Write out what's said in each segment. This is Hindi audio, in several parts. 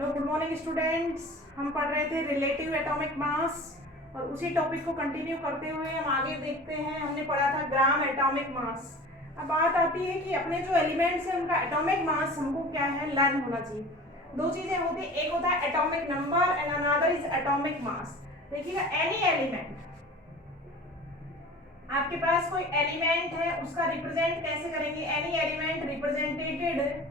Hello, good morning students. हम पढ़ रहे थे रिलेटिव एटॉमिक मास और उसी टॉपिक को कंटिन्यू करते हुए हम आगे देखते हैं। हमने पढ़ा था ग्राम एटॉमिक मास। अब बात आती है कि अपने जो एलिमेंट्स हैं उनका एटॉमिक मास हमको क्या है, लर्न होना चाहिए। दो चीज़ें होती हैं, एक होता है atomic number and another is atomic mass. देखिएगा, एनी एलिमेंट, आपके पास कोई एलिमेंट है उसका रिप्रेजेंट कैसे करेंगे? Any element represented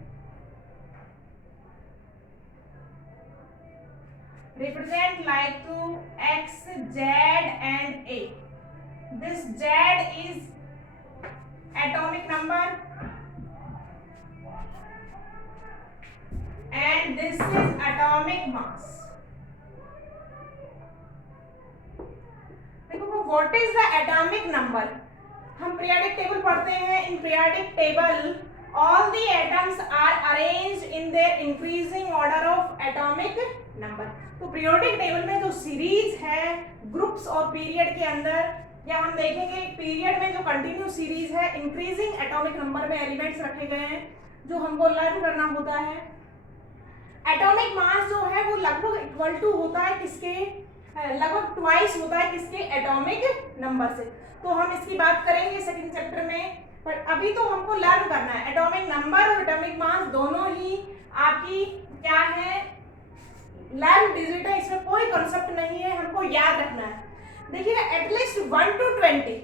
represent like to x, z and a. This z is atomic number and this is atomic mass. देखो, what is the atomic number? हम पीरियोडिक टेबल पढ़ते हैं। In periodic table all the atoms are arranged in their increasing order of atomic number. तो पीरियोडिक टेबल में जो सीरीज है ग्रुप्स और पीरियड के अंदर, या हम देखेंगे पीरियड में जो कंटिन्यू सीरीज है, इंक्रीजिंग एटॉमिक नंबर में एलिमेंट्स रखे गए हैं जो हमको लर्न करना होता है। एटॉमिक मास जो है वो लगभग इक्वल टू होता है किसके, लगभग ट्वाइस होता है किसके, एटॉमिक नंबर से। तो हम इसकी बात करेंगे सेकंड चैप्टर में, पर अभी तो हमको लर्न करना है एटॉमिक नंबर और एटॉमिक मास दोनों ही आपकी क्या है, लर्न डिजिट है। इसमें कोई कॉन्सेप्ट नहीं है, हमको याद रखना है। देखिएगा, at least 1 to 20,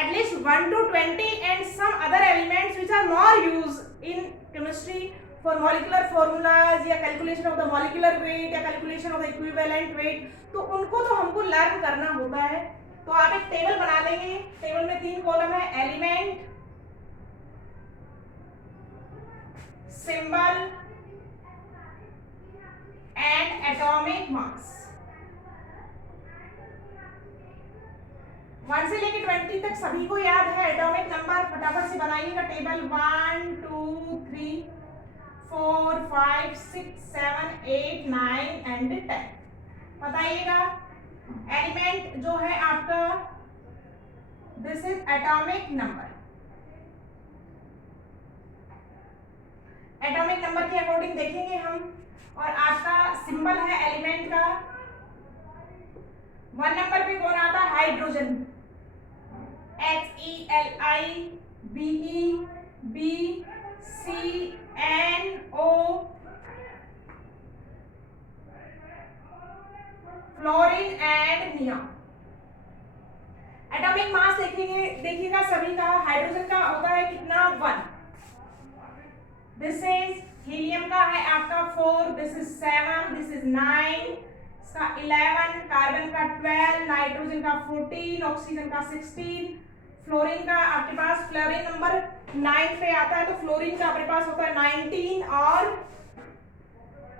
at least 1 to 20 and some other elements which are more used in chemistry for molecular formulas या calculation of the molecular weight या calculation of the equivalent weight, तो उनको तो हमको लर्न करना होता है। तो आप एक टेबल बना लेंगे। टेबल में 3 कॉलम है, element, symbol and atomic mass. 1 से लेके 20 तक सभी को याद है एटॉमिक नंबर। फटाफट से बनाइएगा टेबल। 1 2 3 4 5 6 7 8 9 एंड 10 बताइएगा। एलिमेंट जो है आपका, this is atomic number. Atomic number के अकॉर्डिंग देखेंगे हम। और आपका सिंबल है एलिमेंट का। 1 नंबर पे कौन आता है? Hydrogen, HELI, BE, B, C, N, O, fluorine and neon. Atomic mass देखिएगा सभी का। हाइड्रोजन का होता है कितना? 1। दिस इज हीलियम का है आपका 4, दिस इज 7, दिस इज 9, इसका 11, कार्बन का 12, नाइट्रोजन का 14, ऑक्सीजन का 16, फ्लोरीन का आपके पास, फ्लोरीन नंबर 9 पे आता है तो फ्लोरीन का अपने पास होता है 19 और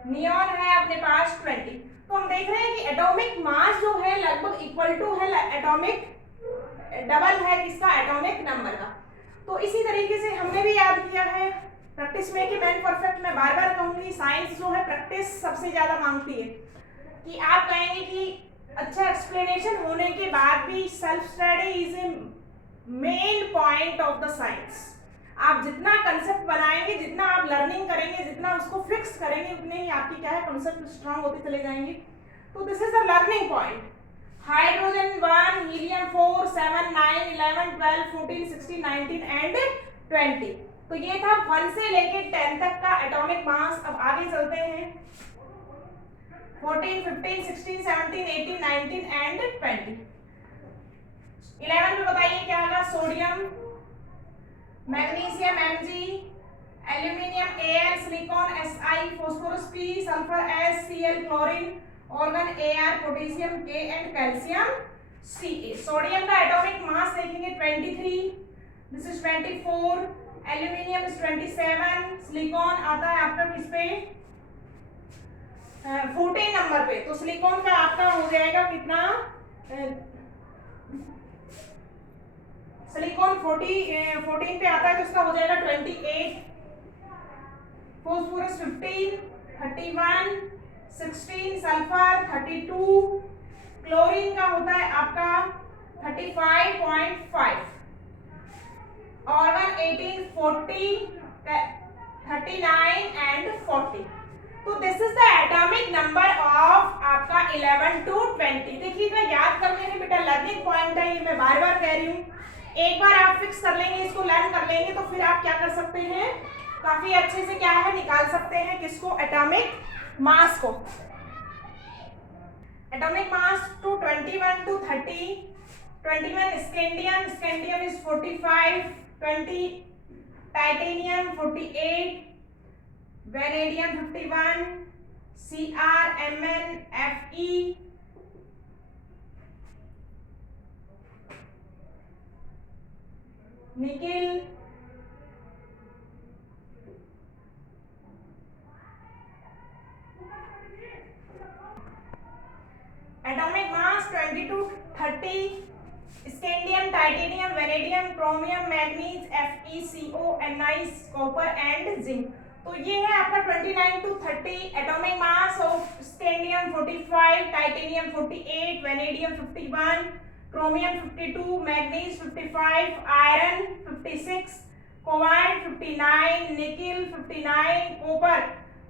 नियॉन है अपने पास 20। तो हम देख रहे हैं कि एटॉमिक मास जो है लगभग इक्वल टू है एटॉमिक, डबल है किसका, एटॉमिक नंबर का। तो इसी तरीके से हमने भी याद किया है। Practice make a man perfect. मैं बार बार कहूंगी, साइंस जो है प्रैक्टिस सबसे ज्यादा मांगती है। कि आप कहेंगे कि अच्छा एक्सप्लेनेशन होने के बाद भी self study is a main point of the science. आप जितना कंसेप्ट बनाएंगे, जितना आप लर्निंग करेंगे, जितना उसको फिक्स करेंगे, उतने ही आपकी क्या है, कंसेप्ट स्ट्रांग होते चले जाएंगे। तो this is the learning point. Hydrogen 1, helium 4, 7, 9, 11, 12, 14, 16, 19 and 20। तो ये था 1 से लेके 10 तक का एटॉमिक मास। अब आगे चलते हैं। 14, 15, 16, 17, 18, 19 एंड 20। 11 में बताइए क्या होगा? Sodium, magnesium Mg, aluminium Al, silicon Si, phosphorus P, sulphur S, Cl, chlorine, organ Ar, potassium K and calcium Ca। Sodium का एटॉमिक मास देखेंगे 23, this is 24, aluminium is 27, silicon आता है आपका किस पे, 14 नंबर पे। तो सिलिकॉन का आपका हो जाएगा कितना, सिलिकॉन 14 पे आता है तो इसका हो जाएगा 28, फास्फोरस 15, 31, 16, सल्फर 32, क्लोरीन का होता है आपका 35.5, ऑर्गन 18, 40, 39 एंड 40। तो this is the atomic number of आपका 11 to 20। देखिएगा, याद कर लेंगे बेटा, लर्निंग पॉइंट है ये, मैं बार बार कह रही हूँ। एक बार आप फिक्स कर लेंगे, इसको लर्न कर लेंगे, तो फिर आप क्या कर सकते हैं, काफी अच्छे से क्या है निकाल सकते हैं किसको, एटॉमिक मास को। Atomic mass to 21 to 30। 21 scandium is 45, 20 titanium 48, vanadium 51, CrMn Fe, nickel, atomic mass 20 to 30, scandium, titanium, vanadium, chromium, manganese, FeCO, Ni, copper and zinc. तो ये है आपका 29 to 30 atomic mass of scandium 45, titanium 48, vanadium 51, chromium 52, manganese 55, iron 56, cobalt 59, nickel 59, copper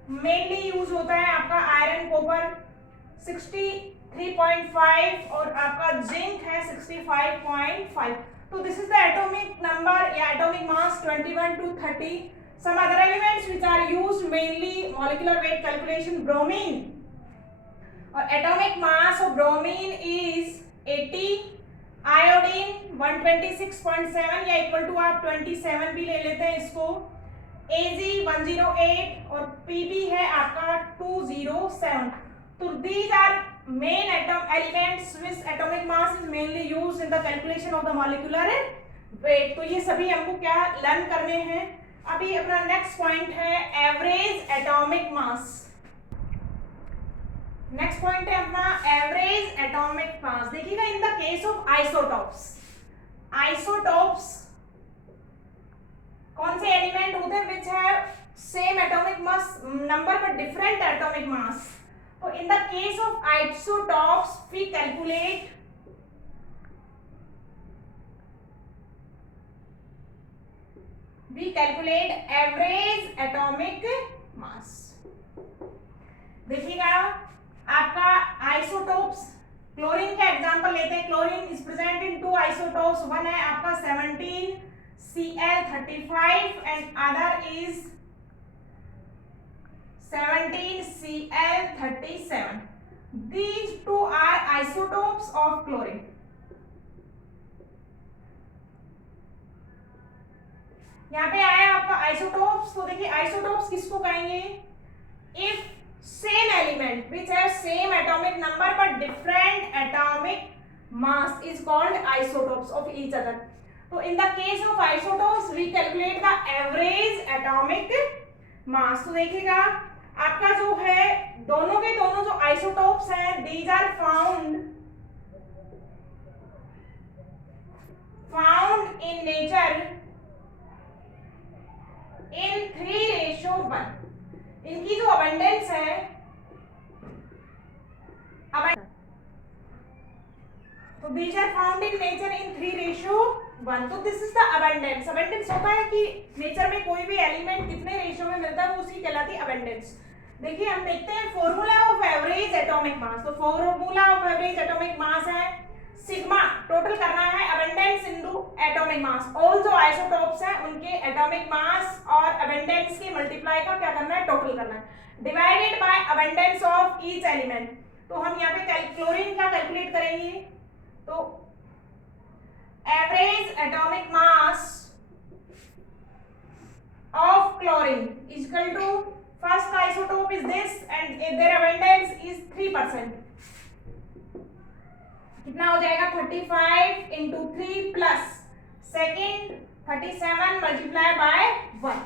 mainly use होता है आपका आयरन कॉपर 63.5 और आपका जिंक है 65.5। तो this is the atomic number या atomic mass 21 to 30। Some other elements which are used mainly molecular weight calculation, bromine, और atomic mass of bromine is 80, iodine 126.7 या इक्वल टू आप 27 भी ले लेते हैं इसको, Ag 108 और Pb है आपका 207। तो these are main atom elements which atomic mass is mainly used in the calculation of the molecular weight। तो ये सभी हमको क्या लर्न करने हैं। अभी अपना नेक्स्ट पॉइंट है average atomic mass. Next point है अपना एवरेज एटॉमिक मास। देखिएगा, in the case of isotopes, isotopes कौन से एलिमेंट होते हैं विच है सेम एटॉमिक मास नंबर पर डिफरेंट एटॉमिक मास। तो in the case of isotopes we calculate average atomic mass. देखिएगा, आपका आइसोटोप्स, क्लोरीन का एग्जांपल लेते हैं। Chlorine is present in two isotopes, one है आपका 17 Cl35 and other is 17 Cl37। These two are isotopes of chlorine। यहाँ पे आया आपका आइसोटोप्स। तो देखिए, आइसोटोप्स किसको कहेंगे, if same element which have same atomic number but different atomic mass is called isotopes of each other। तो in the case of isotopes we calculate the average atomic mass। तो देखिएगा, आपका जो है दोनों के दोनों जो आइसोटोप्स हैं these are found in nature in 3:1। इनकी जो अबंडेंस है, तो these are found in nature in 3:1। तो this is the abundance. Abundance होता है कि नेचर में कोई भी एलिमेंट कितने रेशियो में मिलता है, वो उसकी कहलाती है अबंडेंस। देखिए, हम देखते हैं formula of average atomic mass. तो formula of average atomic mass है सिग्मा, टोटल करना है abundance into atomic mass. All जो आइसोटोप्स हैं उनके एटॉमिक मास और अबंडेंस के मल्टीप्लाई का क्या करना है, टोटल करना है, divided by abundance of each element. तो हम यहाँ पे क्लोरीन का कैलकुलेट करेंगे। तो average atomic mass of chlorine is equal to first isotope is this and their abundance is 3%। कितना हो जाएगा, 35 into 3 plus second 37 multiply by 1।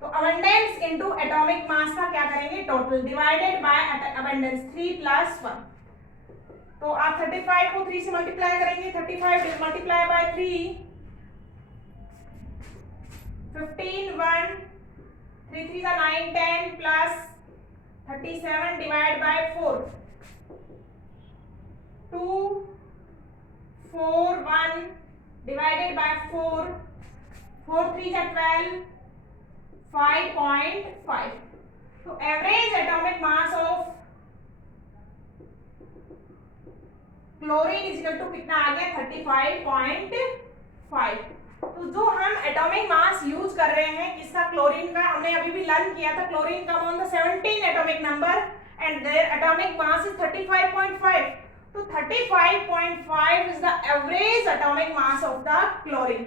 तो अबंडेंस इंटू एटॉमिक मास का क्या करेंगे, total divided by abundance 3 plus 1। तो आप 35 को 3 से मल्टीप्लाई करेंगे, 35 मल्टीप्लाई बाय 3 15 1 3 3 का 9 10 plus 37 divide by 4 2 4 1 divided by 4 4 3 is 12 5.5. तो average atomic mass of chlorine is equal to कितना आ गया 35.5. तो जो हम एटॉमिक मास यूज कर रहे हैं किसका, क्लोरीन का, हमने अभी भी लर्न किया था क्लोरीन का on the 17 atomic number and their atomic mass is 35.5. तो 35.5 is the average atomic mass of the chlorine.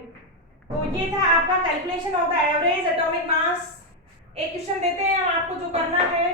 तो ये था आपका calculation of the average atomic मास. एक क्वेश्चन देते हैं आपको जो करना है